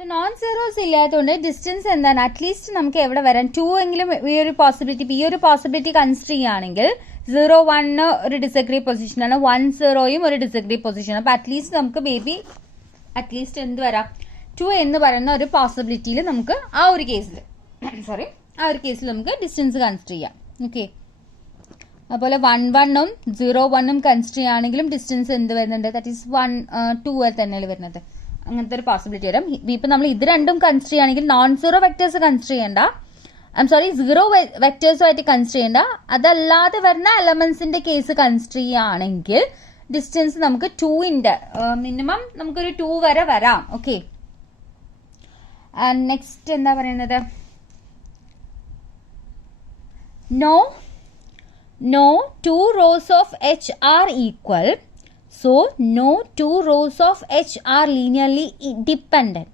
So non zeros ഇല്ലാത്തതുകൊണ്ട് ഡിസ്റ്റൻസ് എന്താണ് അറ്റ്ലീസ്റ്റ് നമുക്ക് എവിടെ വരാൻ 2 എങ്കിലും ഈ ഒരു പോസിബിലിറ്റി കൺസിഡർ ചെയ്യുകയാണെങ്കിൽ 0 1 ഒരു ഡിസഗ്രി പൊസിഷനാണ് 1 0യും ഒരു ഡിസഗ്രി പൊസിഷനാണ്. അപ്പൊ അറ്റ്ലീസ്റ്റ് നമുക്ക് അറ്റ്ലീസ്റ്റ് എന്ത് വരാം 2 എന്ന് പറയുന്ന ഒരു പോസിബിലിറ്റിയിൽ നമുക്ക് ആ ഒരു കേസിൽ നമുക്ക് ഡിസ്റ്റൻസ് കൺസിഡർ ചെയ്യാം. ഓക്കെ, അതുപോലെ 1 1 ഉം 0 1 ഉം കൺസിഡർ ചെയ്യുകയാണെങ്കിലും ഡിസ്റ്റൻസ് എന്ത് വരുന്നുണ്ട് ദാറ്റ് ഈസ് 2 തന്നെയാണ് വരുന്നത്. അങ്ങനത്തെ ഒരു പോസിബിലിറ്റി വരും. ഇപ്പൊ നമ്മൾ ഇത് രണ്ടും കൺസിഡർ ചെയ്യുകയാണെങ്കിൽ നോൺ സീറോ വെക്ടേഴ്സ് കൺസിഡർ ചെയ്യേണ്ട, സീറോ വെക്ടേഴ്സുമായിട്ട് കൺസിഡർ ചെയ്യേണ്ട. അതല്ലാതെ വരുന്ന എലമെന്റ്സിന്റെ കേസ് കൺസിഡർ ചെയ്യുകയാണെങ്കിൽ ഡിസ്റ്റൻസ് നമുക്ക് 2ന്റെ മിനിമം നമുക്കൊരു 2 വരെ വരാം. ഓക്കെ, നെക്സ്റ്റ് എന്താ പറയുന്നത്, no 2 rows of H are equal. So, no 2 rows of H are linearly dependent.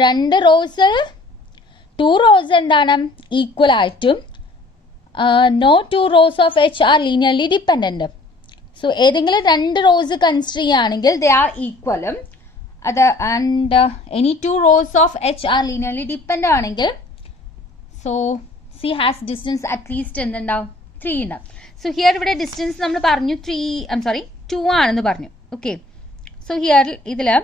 2 rows എന്താണ് ഈക്വൽ ആയിട്ടും no 2 rows of H are linearly dependent. So, ഏതെങ്കിലും 2 rows കൺസിഡർ ചെയ്യുകയാണെങ്കിൽ they are equal. And any 2 rows of H are linearly dependent ആണെങ്കിൽ so C has distance at least എന്തുണ്ടാവും 3 ഉണ്ടാവും. So here ഇവിടെ ഡിസ്റ്റൻസ് നമ്മൾ പറഞ്ഞു 2 ആണെന്ന് പറഞ്ഞു. ഓക്കെ, സോ ഹിയർ ഇതില്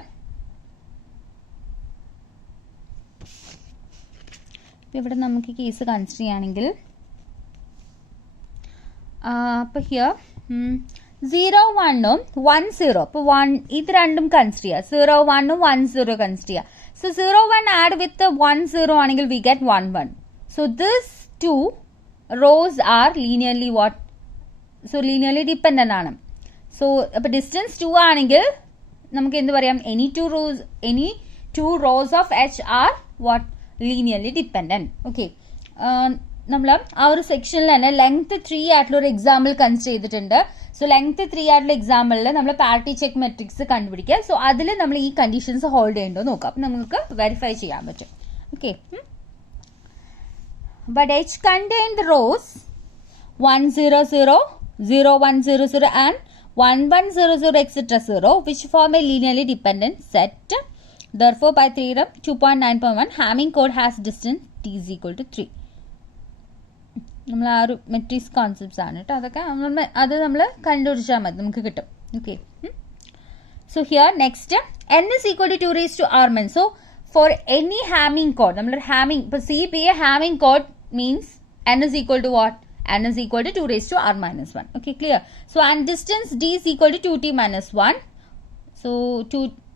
ഇവിടെ നമുക്ക് കേസ് കൺസിഡർ ചെയ്യുകയാണെങ്കിൽ അപ്പൊ ഹിയർ 0 1 ഉം 1 0 അപ്പൊ 1 ഇത് രണ്ടും കൺസിഡർ ചെയ്യുക. 0 1 ഉം 1 0 കൺസിഡർ ചെയ്യുക. സോ 0 1 ആഡ് വിത്ത് 1 0 ആണെങ്കിൽ we get 1 1. So this 2 rows are linearly linearly dependent ആണ്. സോ അപ്പൊ ഡിസ്റ്റൻസ് 2 ആണെങ്കിൽ നമുക്ക് എന്ത് പറയാം, any two rows of H are linearly dependent. Okay, നമ്മൾ ആ ഒരു സെക്ഷനിൽ തന്നെ ലെങ്ത് 3 ആയിട്ടുള്ള ഒരു എക്സാമ്പിൾ കൺസിഡർ ചെയ്തിട്ടുണ്ട്. സോ ലെങ്ത് 3 ആയിട്ടുള്ള എക്സാമ്പിളിൽ നമ്മൾ പാരിറ്റി ചെക്ക് മെട്രിക്സ് കണ്ടുപിടിക്കുക. സോ അതിൽ നമ്മൾ ഈ കണ്ടീഷൻസ് ഹോൾഡ് ചെയ്യണ്ടോ നോക്കാം. അപ്പൊ നമുക്ക് വെരിഫൈ ചെയ്യാൻ പറ്റും. Okay, but H contain the rows 1 0 0 0 1 0 0 and 1 1 0 0 etc 0 which form a linearly dependent set. Therefore by theorem 2.9.1 Hamming chord has distance t is equal to 3. നമ്മൾ ആ ഒരു മെട്രിക്സ് കോൺസെപ്റ്റ്സ് ആണ് കേട്ടോ. അതൊക്കെ അത് നമ്മൾ കണ്ടുപിടിച്ചാൽ മതി, നമുക്ക് കിട്ടും. Okay, so here next n is equal to 2 raised to r minus. So for any Hamming chord, നമ്മളൊരു Hamming ഇപ്പൊ C be a Hamming chord means n is equal to what? N is equal to 2 raised to r minus 1. Okay, clear? So and distance d is equal to 2t minus 1. So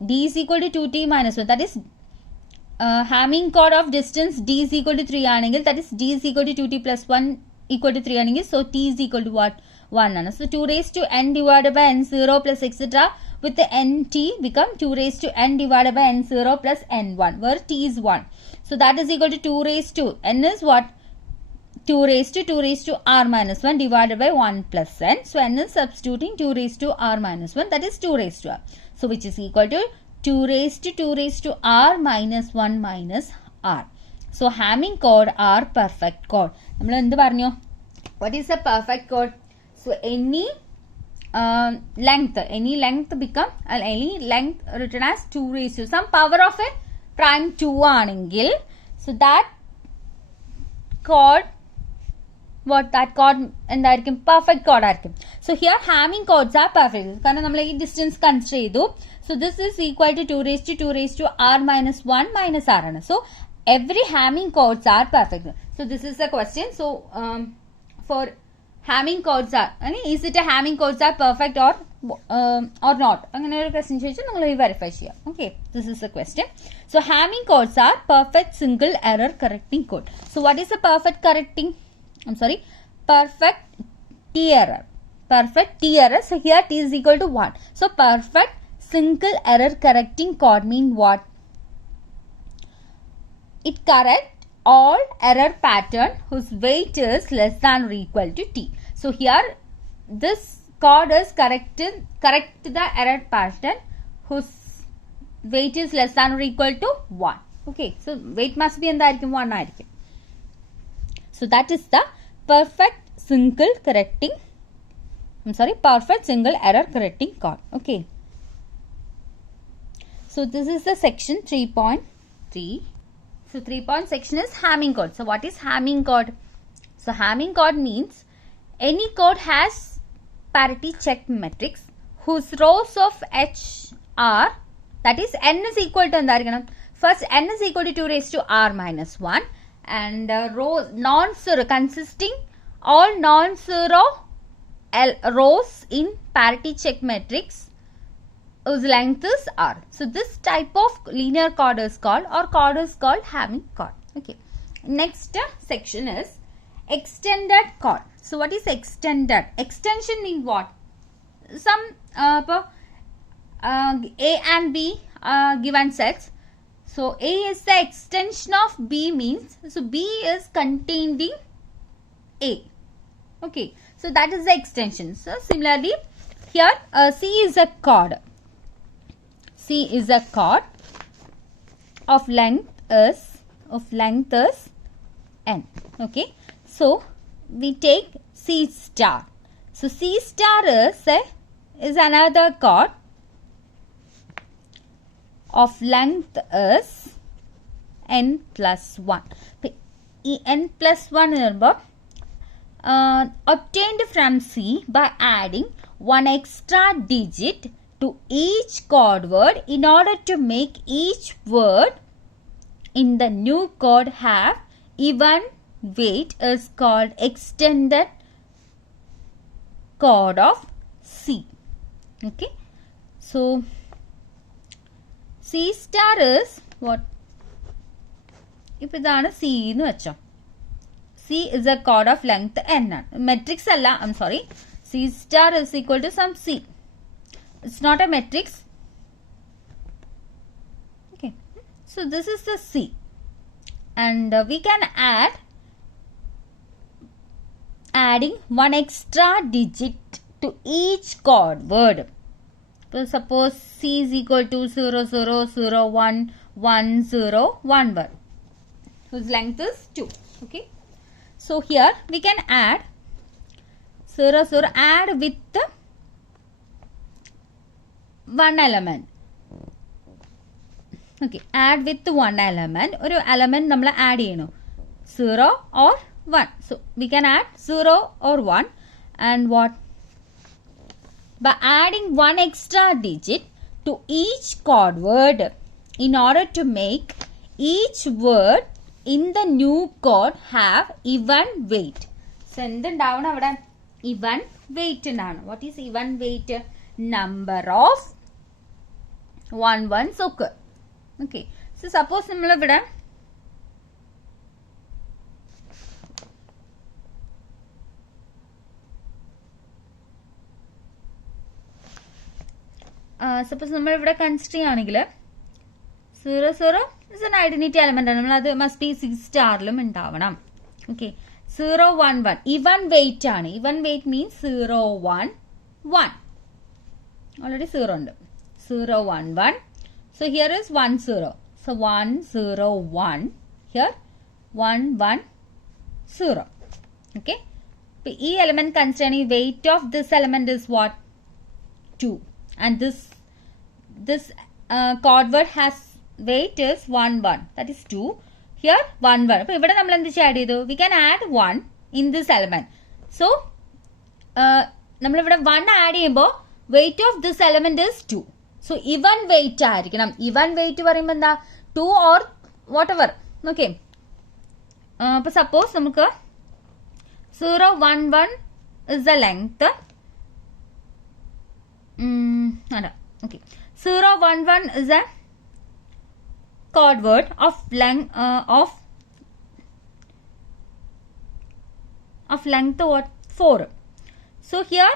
d is equal to 2t minus 1. That is Hamming chord of distance d is equal to 3 ആണെങ്കിൽ that is d is equal to 2t plus 1 equal to 3 ആണെങ്കിൽ so t is equal to what? 1 ആണ്. So 2 raised to n divided by n0 plus etc. with the nt become 2 raised to n divided by n0 plus n1 where t is 1. So that is equal to 2 raised to n is what? 2 raised to r minus 1 divided by 1 plus n. So n is substituting 2 raised to r minus 1, that is 2 raised to r. So which is equal to 2 raised to r minus 1 minus r. So Hamming chord are perfect chord. നമ്മൾ എന്ത് പറഞ്ഞു? What is a perfect chord? So any length become any length written as 2 raised to some power of a prime 2 ആണെങ്കിൽ so that chord എന്തായിരിക്കും? Perfect code ആയിരിക്കും. So here Hamming chords are perfect കാരണം നമ്മൾ ഈ distance consider ചെയ്തു. So this is equal to 2 raised to r minus 1 minus r ആണ്. So every Hamming chords are perfect. So this is the question. So for Hamming chords are is it a Hamming chords are perfect or not? അങ്ങനെ ഒരു ക്വസ്റ്റ്യൻ ചോദിച്ചാൽ നിങ്ങൾ വെരിഫൈ ചെയ്യാം. Okay, this is A question. So Hamming chords are perfect single error correcting chord. So what is a perfect T error. Perfect T error. So here T is equal to 1. So perfect single error correcting chord mean what? It correct all error pattern whose weight is less than or equal to t. So here this chord is correct the error pattern whose weight is less than or equal to 1. Okay, so weight must be എന്തായിരിക്കും? 1 ആയിരിക്കും. So that is the perfect single error correcting chord. Okay. So this is the section 3.3. So 3 point section is Hamming chord. So what is Hamming chord? So Hamming chord means any chord has parity check matrix whose rows of H are, that is n is equal to first n is equal to 2 raised to r minus 1 and rows non-zero consisting all non-zero rows in parity check matrix whose length is r. So this type of linear chord is called, or chord is called Hamming chord. Okay. Next section is extended chord. So what is extended? Extension means what? Some A and B given sets. So A is the extension of B means, so B is contained in A. Okay. So that is the extension. So similarly here C is a chord. C is a chord of length is n. Okay. So we take C star. So C star is another chord of length is n plus 1. N plus 1 number obtained from C by adding one extra digit to each chord word in order to make each word in the new chord have even weight is called extended chord of C. Okay. So C star is what? If C nu vecho. C is a chord of length n. Matrix alla, I'm sorry. C star is equal to some C. It's not a matrix. Okay. So this is the C. And we can adding one extra digit to each chord word. So suppose C is equal to 0, 0, 0, 1, 1, 0, 1 word, whose length is 2. Okay. So here we can add 0, 0, add with one element. Okay, add with one element. Or element namla add 0 or 1. So we can add 0 or 1 and what? By adding one extra digit to each chord word in order to make each word in the new chord have even weight. So even weight. What is even weight? Number of ones occur. Okay. So suppose similar suppose we consider 0, 0 is an identity element. That must be 6 star. Okay. 0, 1, 1. Even weight. Even weight means 0, 1, 1. Already 0. 0, 1, 1. So here is 1, 0. So 1, 0, 1. Here 1, 1, 0. Okay. E element concerning weight of this element is what? 2. And this chord word has weight is 1, 1. That is 2. Here 1, 1. We can add 1 in this element. So, we 1 add weight of this element is 2. So, even weight. Even weight 2 or whatever. Okay. Suppose 0, 1, 1 is the length. Okay. 0, 1, 1 is a chord word of length of length what? 4. So here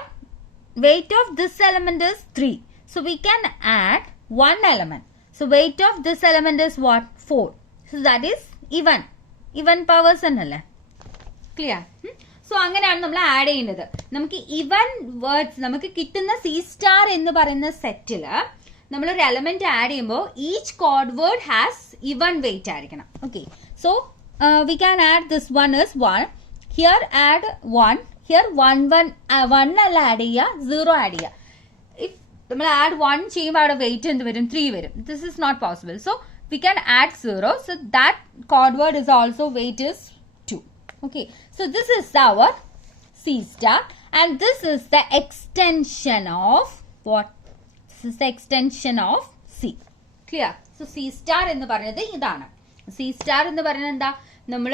weight of this element is 3. So we can add one element. So weight of this element is what? 4. So that is even. Even powers annalla. Clear? So അങ്ങനെയാണ് നമ്മൾ ആഡ് ചെയ്യുന്നത്. നമുക്ക് even words നമുക്ക് കിട്ടുന്ന C star എന്ന് പറയുന്ന സെറ്റിൽ നമ്മൾ ഒരു എലമെന്റ് ആഡ് ചെയ്യുമ്പോൾ each code word has even weight ആയിരിക്കണം. Okay. So we can add this one is 1. Here add 1. Here 1 അല്ല ആഡ് ചെയ്യുക, 0 ആഡ് ചെയ്യുക. ഇഫ് നമ്മൾ add 1 ചെയ്യുമ്പോൾ അവിടെ weight എന്ത് വരും 3 വരും. This is not possible. So we can add 0. So that chord word is also weight is 2. Okay. So this is our C star and this is the extension of what? This is the extension of C. Clear? So C star എന്ന് പറയുന്നത് ഇതാണ്. C star എന്ന് പറയുന്നത് എന്താ? നമ്മൾ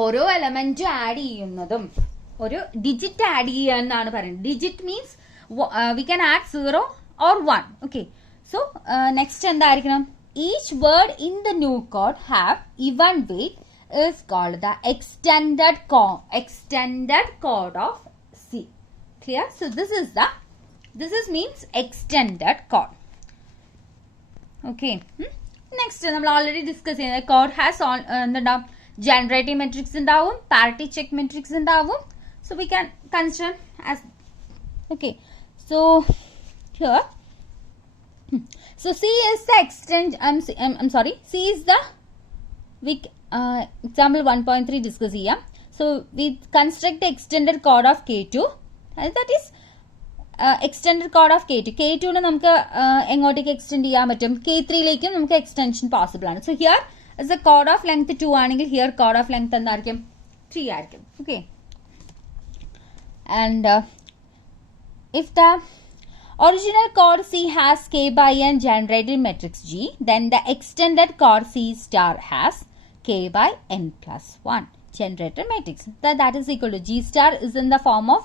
ഓരോ element add ചെയ്യുന്നതും ഒരു ഡിജിറ്റ് ആഡ് ചെയ്യുക എന്നാണ് പറയുന്നത്. Digit means we can add 0 or 1. Okay. So next എന്തായിരിക്കണം? Each word in the new chord have even weight is called the extended chord of C. Clear? So this is means extended chord. Okay. Next നമ്മൾ already discuss ചെയ്ത chord has എന്തുണ്ടാവും? Generating matrix ഉണ്ടാവും, parity check matrix ഉണ്ടാവും. So we can consider as okay. So here, so C is the I'm sorry. C is the example 1.3 discuss here. So we construct the extended chord of K2. That is extended chord of K2. K2 ne namukku engotteke extend cheyan pattum. K3 lekkum namukku extension possible aanu. So here is the chord of length 2 aanengil here chord of length endaarikkum 3 aarikkum. Okay. And if the original chord C has K by N generated matrix G, then the extended chord C star has K by N plus 1 generated matrix. That is equal to G star is in the form of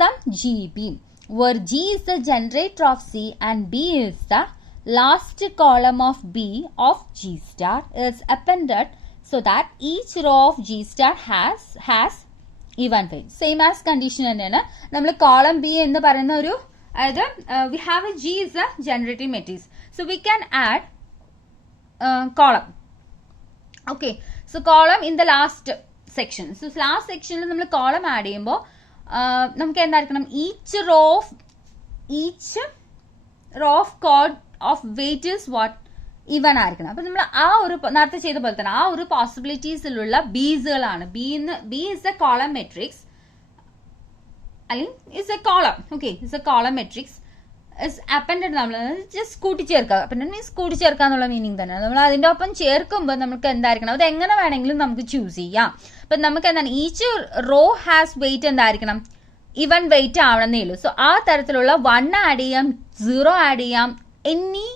some GB, where G is the generator of C and B is the last column of B of G star is appended so that each row of G star has even weight. Same as condition തന്നെയാണ്. നമ്മൾ column B എന്ന് പറയുന്ന ഒരു we have a G is a generating matrix. So we can add column. Okay. So column in the last section. So last section നമ്മൾ column add ചെയ്യുമ്പോൾ നമുക്ക് എന്തായിരിക്കണം? each row of chord of weight is what? Even ആയിരിക്കണം. അപ്പോൾ നമ്മൾ ആ ഒരു നേരത്തെ ചെയ്ത പോലെ തന്നെ ആ ഒരു പോസിബിലിറ്റീസിലുള്ള ബീസുകളാണ്. B is a column matrix. Is a column. Okay, is a column matrix. Is appended നമ്മൾ ജസ്റ്റ് കൂട്ടിച്ചേർക്കുക. appended means കൂട്ടിച്ചേർക്കുക എന്നുള്ള മീനിങ് തന്നെ. നമ്മൾ അതിൻ്റെ ഒപ്പം ചേർക്കുമ്പോൾ നമുക്ക് എന്തായിരിക്കണം? അത് എങ്ങനെ വേണമെങ്കിലും നമുക്ക് ചൂസ് ചെയ്യാം. അപ്പം നമുക്ക് എന്താണ്? ഈച്ച് റോ ഹാസ് വെയിറ്റ് എന്തായിരിക്കണം? ഈവൻ വെയിറ്റ് ആവണമെന്നേ ഉള്ളൂ. സോ ആ തരത്തിലുള്ള 1 ആഡ് ചെയ്യാം, 0 ആഡ് ചെയ്യാം, എനി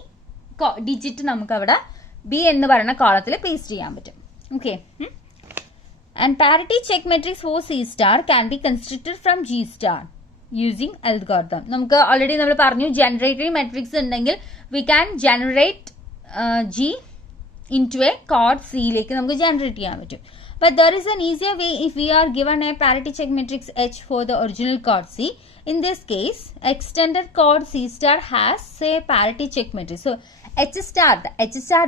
ഡിജിറ്റ് നമുക്ക് അവിടെ B എന്ന് പറയുന്ന കോളത്തിൽ പേസ്റ്റ് ചെയ്യാൻ പറ്റും. Okay. And parity check matrix for C star can be constructed from G star using algorithm. നമുക്ക് already നമ്മൾ പറഞ്ഞു generatory matrix ഉണ്ടെങ്കിൽ we can generate G into a chord C ലേക്ക് നമുക്ക് generate ചെയ്യാൻ പറ്റും. But there is an easier way if we are given a parity check matrix H for the original chord C. In this case, extended chord C star has say parity check matrix. So H star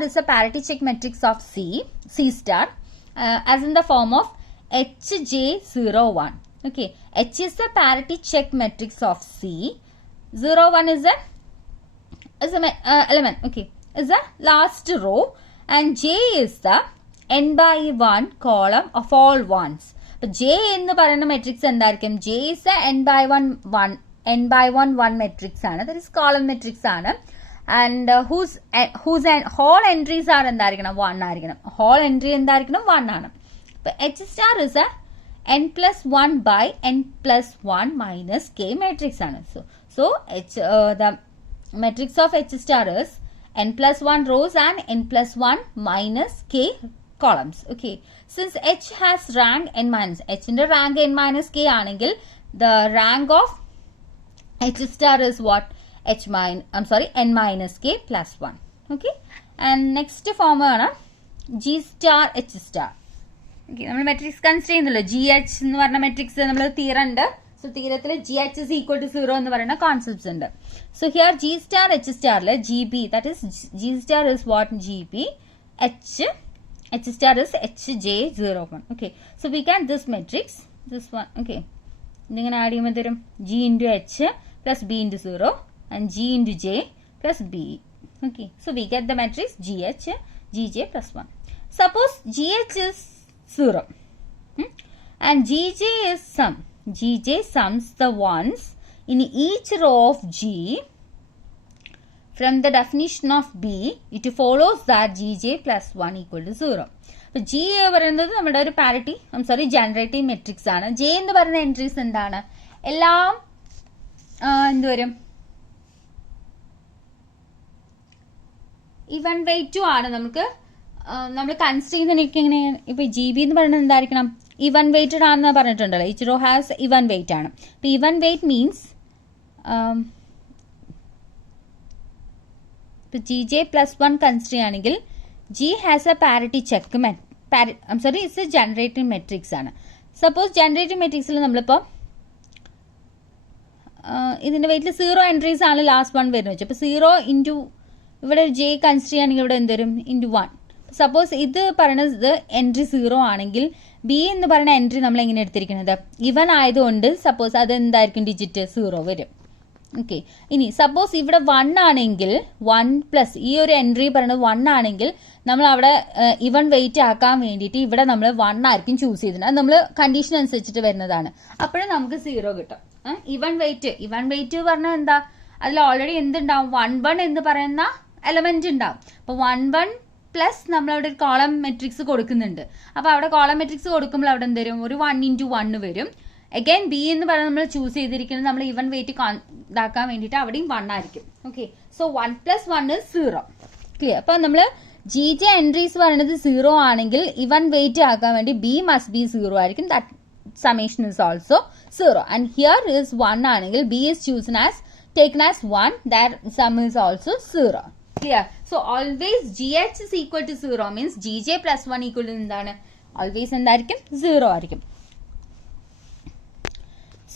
is a parity check matrix of C star. As in the form of HJ01. Okay, H is the parity check matrix of C. 01 is a element. Okay, is the last row, and J is the n by 1 column of all ones. But J in the parana matrix endaarikkum? J is the n by 1 matrix aanu. That is column matrix aanu. And whose whole entries are endaarikkanam? 1 aarikkanam. Whole entry endaarikkanam? 1 aanu. But H star is a n plus 1 by n plus 1 minus k matrix aanu. So the matrix of H star is n plus 1 rows and n plus 1 minus k columns. Okay. Since H has rank n minus H in the rank n minus k aanengil, the rank of H star is what? n minus k plus 1. Okay. And next form ആണ് G star H star. Okay, നമ്മൾ matrix consider ചെയ്യുന്നല്ലോ. GH എന്ന് പറഞ്ഞ matrix നമ്മൾ തീരുണ്ട്. So തീരത്തിൽ GH is equal to 0 എന്ന് പറയുന്ന കോൺസെപ്റ്റ്സ് ഉണ്ട്. So here G star H starൽ GB, that is G star is what? GB. H star is HJ01. Okay, so we can this matrix, this one. Okay, ഇതിങ്ങനെ ആഡ് ചെയ്യുമ്പോൾ തരും G into H plus B into 0 and G into J plus B. Okay, so we get the matrix GH, GJ plus 1. Suppose GH is 0 and GJ is sum. GJ sums the ones in each row of G from the definition of B, it follows that Gj plus 1 equal to 0. അപ്പോൾ G പറയുന്നത് നമ്മുടെ ഒരു parity generative matrix ആണ്. J എന്ന് പറയുന്ന എൻട്രീസ് എന്താണ്? എല്ലാം എന്ത് വരും? ഇവൻ വെയിറ്റ് ആണ്. നമ്മൾ കൺസിഡർ ചെയ്യുന്നതിനൊക്കെ എങ്ങനെയാണ്? ഇപ്പൊ GB എന്ന് പറയുന്നത് എന്തായിരിക്കണം? ഇവൻ വെയിറ്റഡ് ആണെന്ന് പറഞ്ഞിട്ടുണ്ടല്ലോ. ഈച്ച് റോ ഹാസ് ഇവൻ വെയിറ്റ് ആണ്. അപ്പൊ ഇവൻ വെയിറ്റ് മീൻസ് ഇപ്പൊ Gj പ്ലസ് 1 കൺസിഡർ ചെയ്യുകയാണെങ്കിൽ G has A parity check it's A generative matrix ആണ്. സപ്പോസ് ജനറേറ്റീവ് മെട്രിക്സിൽ നമ്മളിപ്പോൾ ഇതിന്റെ വെയിറ്റിൽ 0 എൻട്രീസ് ആണ് ലാസ്റ്റ് 1 വരുന്നത് വെച്ചാൽ. അപ്പോൾ 0 ഇൻറ്റു ഇവിടെ J കൺസിഡർ ചെയ്യുകയാണെങ്കിൽ ഇവിടെ എന്ത് വരും? ഇൻറ്റു 1. സപ്പോസ് ഇത് പറയുന്നത് എൻട്രി 0 ആണെങ്കിൽ B എന്ന് പറയുന്ന എൻട്രി നമ്മൾ എങ്ങനെ എടുത്തിരിക്കുന്നത്? ഇവൻ ആയതുകൊണ്ട് സപ്പോസ് അത് എന്തായിരിക്കും? ഡിജിറ്റ് 0 വരും. ഓക്കെ. ഇനി സപ്പോസ് ഇവിടെ 1 ആണെങ്കിൽ 1 പ്ലസ് ഈ ഒരു എൻട്രി പറയുന്നത് 1 ആണെങ്കിൽ നമ്മൾ അവിടെ ഇവൻ വെയിറ്റ് ആക്കാൻ വേണ്ടിയിട്ട് ഇവിടെ നമ്മൾ 1 ആയിരിക്കും ചൂസ് ചെയ്തിട്ടുണ്ട്. അത് നമ്മൾ കണ്ടീഷൻ അനുസരിച്ചിട്ട് വരുന്നതാണ്. അപ്പോഴും നമുക്ക് 0 കിട്ടും. ഇവൻ വെയിറ്റ് പറഞ്ഞാൽ എന്താ? അതിൽ ഓൾറെഡി എന്തുണ്ടാവും? 1 എന്ന് പറയുന്ന എലമെന്റ് ഉണ്ടാവും. അപ്പോൾ 1 പ്ലസ് നമ്മളവിടെ ഒരു കോളം മെട്രിക്സ് കൊടുക്കുന്നുണ്ട്. അപ്പോൾ അവിടെ കോളം മെട്രിക്സ് കൊടുക്കുമ്പോൾ അവിടെ എന്ത് വരും? ഒരു 1 ഇൻറ്റു 1 വരും. അഗൈൻ B എന്ന് പറയുന്നത് നമ്മൾ ചൂസ് ചെയ്തിരിക്കുന്നത് നമ്മൾ ഇവൻ വെയിറ്റ് ഇതാക്കാൻ വേണ്ടിയിട്ട് അവിടെയും 1 ആയിരിക്കും. ഓക്കെ. സോ 1 പ്ലസ് 1 ഇസ് 0. ക്ലിയർ? അപ്പോൾ നമ്മൾ Gj എൻട്രീസ് പറയുന്നത് 0 ആണെങ്കിൽ ഇവൻ വെയിറ്റ് ആക്കാൻ വേണ്ടി B മസ്റ്റ് ബി 0 ആയിരിക്കും. That summation is also 0. And here is 1 ആണെങ്കിൽ B is taken as 1. That sum is also 0. Clear? So always GH is equal to 0 means Gj plus 1 equal to എന്താണ്? Always എന്തായിരിക്കും? 0 ആയിരിക്കും.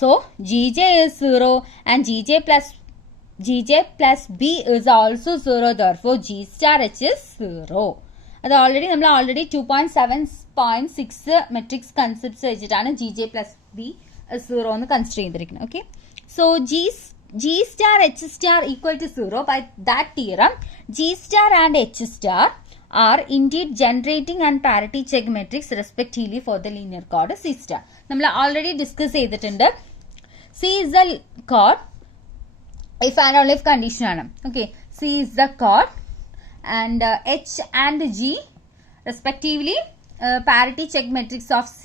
So Gj is 0 and Gj plus B is also 0. Therefore G star H is 0. അത് നമ്മൾ ഓൾറെഡി 2.7.6 matrix concepts വെച്ചിട്ടാണ് Gj plus B 0 എന്ന് കൺസിഡർ ചെയ്തിരിക്കുന്നത്. Okay. So G star H star equal to 0. By that theorem, G star and H star are indeed generating and parity check metrics respectively for the linear chord C star. നമ്മൾ already discuss ചെയ്തിട്ടുണ്ട്. C is the chord if and only if condition ആണ്. Okay. C is the chord and H and G respectively parity check matrix of C.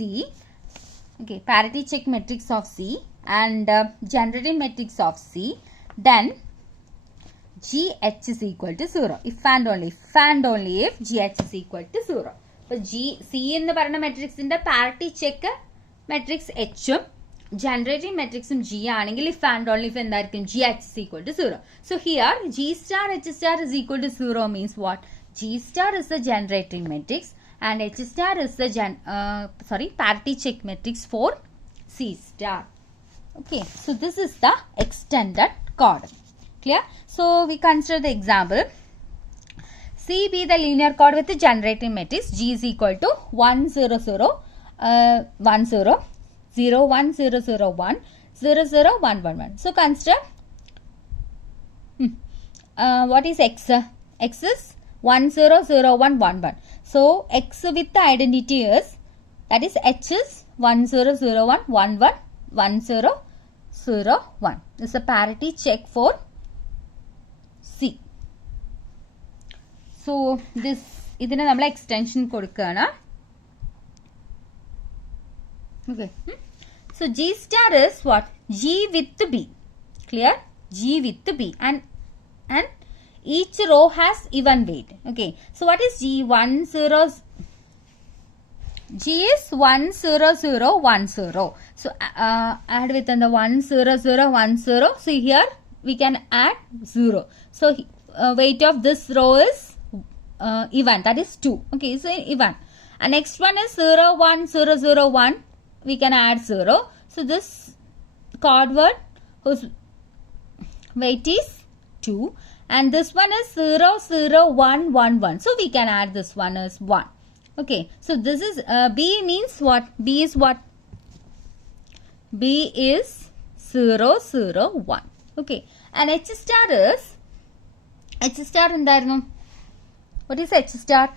Okay, parity check matrix of C and generating matrix of C. Then GH is equal to 0 if and only if GH is equal to 0. So C എന്ന് പറയുന്ന മെട്രിക്സിന്റെ parity check matrix H ഉം generating matrixum G ആണെങ്കിൽ if and only if എന്തായിരിക്കും? GH is equal to 0. So here G star H star is equal to 0 means what? G star is the generating matrix and H star is the parity check matrix for C star. Okay, so this is the extended chord. Clear? So we consider the example. C be the linear chord with the generating matrix G is equal to 1 0 0 1 0 0 1 0 0 1 0 0 1 1 1. So consider what is X? X is 1 0 0 1 1 1. So X with the identity is, that is H is 1 0 0 1 1 1 1 0 0 1. This is a parity check for C. So this ഇതിനെ നമ്മൾ എക്സ്റ്റൻഷൻ കൊടുക്കുകയാണ്. Okay. So G star is what? G with B. Clear? G with B and each row has even weight. Okay. So what is G? 1 0. G is 1 0 0 1 0. So add with the 1 0 0 1 0. So here we can add 0. So weight of this row is even, that is 2. Okay, so even. And next one is 0 1 0 0 1. We can add 0. So this chord word whose weight is 2 and this one is 0 0 1 1 1. So we can add this one as 1. Okay, so this is B means what? B is what? B is 0 0 1. Okay, and H star is എന്തായിരുന്നു? What is H star?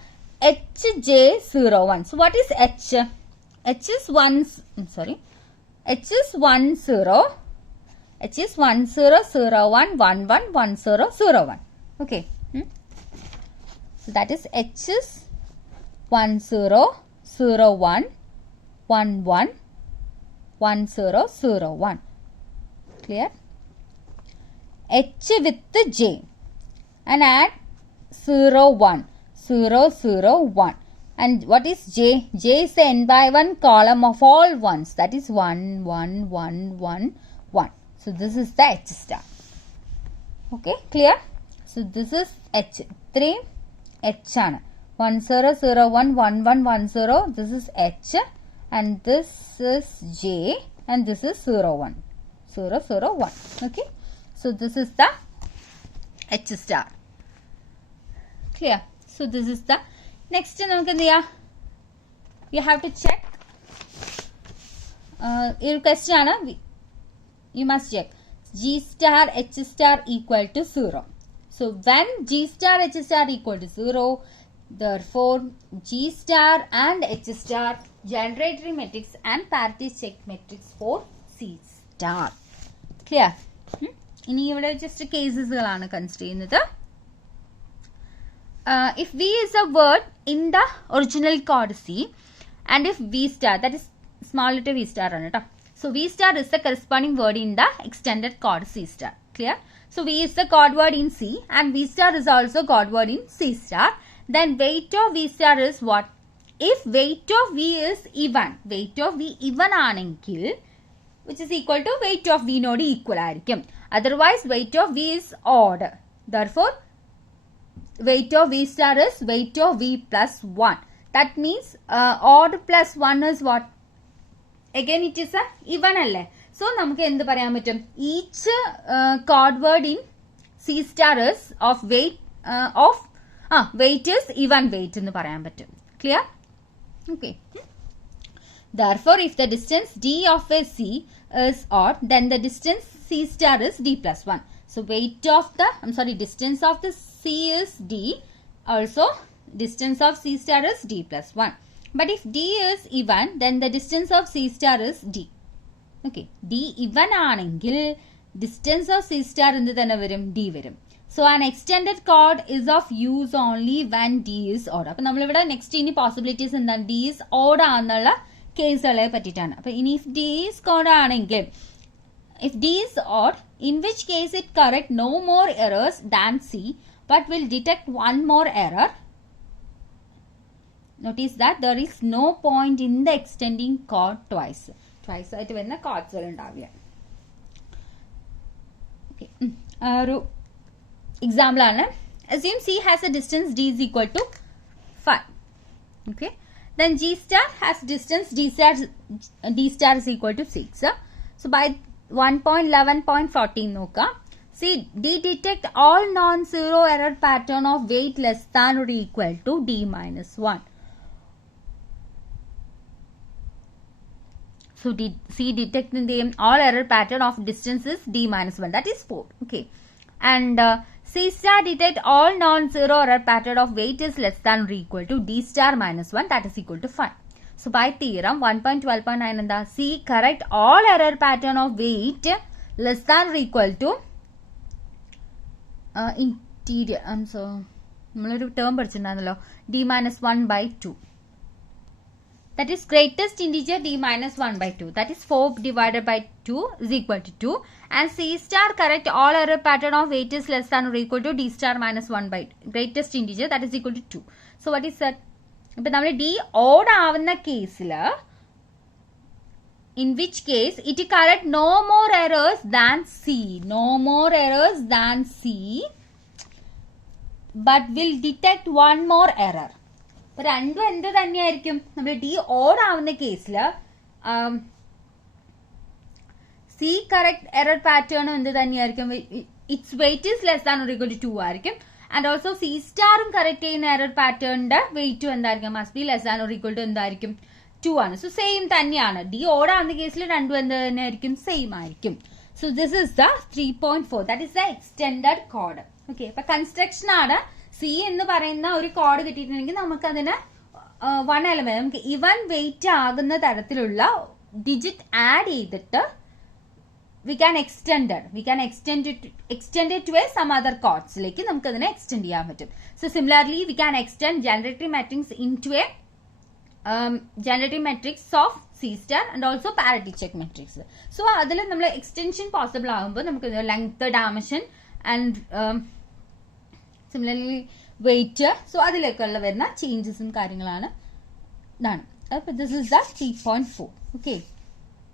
HJ 0 1. So what is H? H is 1 0. H is 1 0 0 1 1 1 1 0 0 1. Okay. So that is H is 1 0 0 1 1 1 1 0 0 1. Clear? H with J and add 0 1 0 0 1. And what is J? J is the n by 1 column of all ones. That is 1 1 1 1 1. So this is the H star. Okay, clear? So this is H. 3 H ആണ്. 1 0 0 1 1 1 1 0. This is H and this is J and this is 0 1 0 0 1. Okay. So this is the H star. Clear? So this is the next. We have to check. Question you must check. G star H star equal to 0. So when G star H star equal to 0, therefore G star and H star generatory matrix and parity check matrix for C star. Clear? In here just cases consider. If V is a word in the original chord C and if V star, that is small letter V star. So V star is the corresponding word in the extended chord C star. Clear? So V is the chord word in C and V star is also chord word in C star. Then weight of V star is what? If weight of V is even, weight of V even ആണെങ്കിൽ, which is equal to weight of V നോട് equal ആയിരിക്കും. Otherwise weight of V is odd. Therefore weight of V star is weight of V plus 1. That means odd plus 1 is what? Again it is a even alle. So നമുക്ക് എന്ത് പറയാൻ പറ്റും? Each chord word in C star is of weight weight is even weight എന്ന് പറയാൻ പറ്റും. Clear? Okay. Therefore if the distance D of a C is odd, then the distance C star is D plus 1. So weight of the distance of the C is D. Also distance of C star is D plus 1. But if D is even, then the distance of C star is D. Okay. D even ആണെങ്കിൽ distance of C star എന്ത് തന്നെ വരും? D വരും. So an extended chord is of use only when D is odd. അപ്പോൾ നമ്മളിവിടെ next ഇനി possibilities എന്താണ്? D is odd ആണെന്നുള്ള കേസുകളെ പറ്റിയിട്ടാണ്. അപ്പോൾ ഇനി if D is odd ആണെങ്കിൽ, if D is odd, in which case it correct no more errors than C, but will detect one more error. Notice that there is no point in the extending chord twice. Twice ആയിട്ട് വരുന്ന chords ഉണ്ടാവില്ല. Okay. Example ആണ്. Assume C has a distance D is equal to 5. Okay. Then G star has distance D star is equal to 6. So by 1.11.14 നോക്കാം. See, D detect all non-zero error pattern of weight less than or equal to D minus 1. So C detecting the all error pattern of distance is D minus 1. That is 4. Okay. And C star detect all non-zero error pattern of weight is less than or equal to D star minus 1. That is equal to 5. So by theorem 1.12.9 and the C correct all error pattern of weight less than or equal to interior. നമ്മളൊരു term പഠിച്ചിട്ടുണ്ടായിരുന്നല്ലോ, D minus 1 by 2. That is greatest integer D minus 1 by 2. That is 4 divided by 2 is equal to 2. And C star correct all error pattern of weight is less than or equal to D star minus 1 by greatest integer, that is equal to 2. So what is that? ഇപ്പോൾ നമ്മൾ D odd ആവുന്ന കേസിൽ, in which case it correct no more errors than C. No more errors than C, but will detect one more error. അപ്പോൾ രണ്ടും എന്ത് തന്നെയായിരിക്കും? നമ്മൾ D odd ആവുന്ന കേസിൽ C correct error pattern എന്ത് തന്നെയായിരിക്കും? Its weight is less than or equal to 2 ആയിരിക്കും. And also C സ്റ്റാറും കറക്റ്റ് ചെയ്യുന്ന എറർ പാറ്റേണിന്റെ വെയിറ്റും എന്തായിരിക്കും? Must be less than or equal to എന്തായിരിക്കും? 2 ആണ്. സോ സെയിം തന്നെയാണ്. D ഓഡ് ആവുന്ന കേസിൽ രണ്ടും എന്ത് തന്നെയായിരിക്കും? സെയിം ആയിരിക്കും. So this is the 3.4. That is the extended code. Okay. അപ്പൊ കൺസ്ട്രക്ഷൻ ആണ്. C എന്ന് പറയുന്ന ഒരു കോഡ് കിട്ടിയിട്ടുണ്ടെങ്കിൽ നമുക്ക് അതിന് വൺ എലമെന്റ്, നമുക്ക് ഇവൻ വെയിറ്റ് ആകുന്ന തരത്തിലുള്ള ഡിജിറ്റ് ആഡ് ചെയ്തിട്ട് we can extend it to some other chords. Like നമുക്ക് അതിനെ extend ചെയ്യാൻ പറ്റും. So similarly, we can extend generative matrix into a generative matrix of C star and also parity check matrix. So അതിൽ നമ്മൾ extension possible ആകുമ്പോൾ നമുക്ക് length, dimension and similarly weight. So അതിലേക്കുള്ള വരുന്ന ചേഞ്ചസും കാര്യങ്ങളാണ് ഇതാണ്. അപ്പോൾ this is the 3.4. Okay.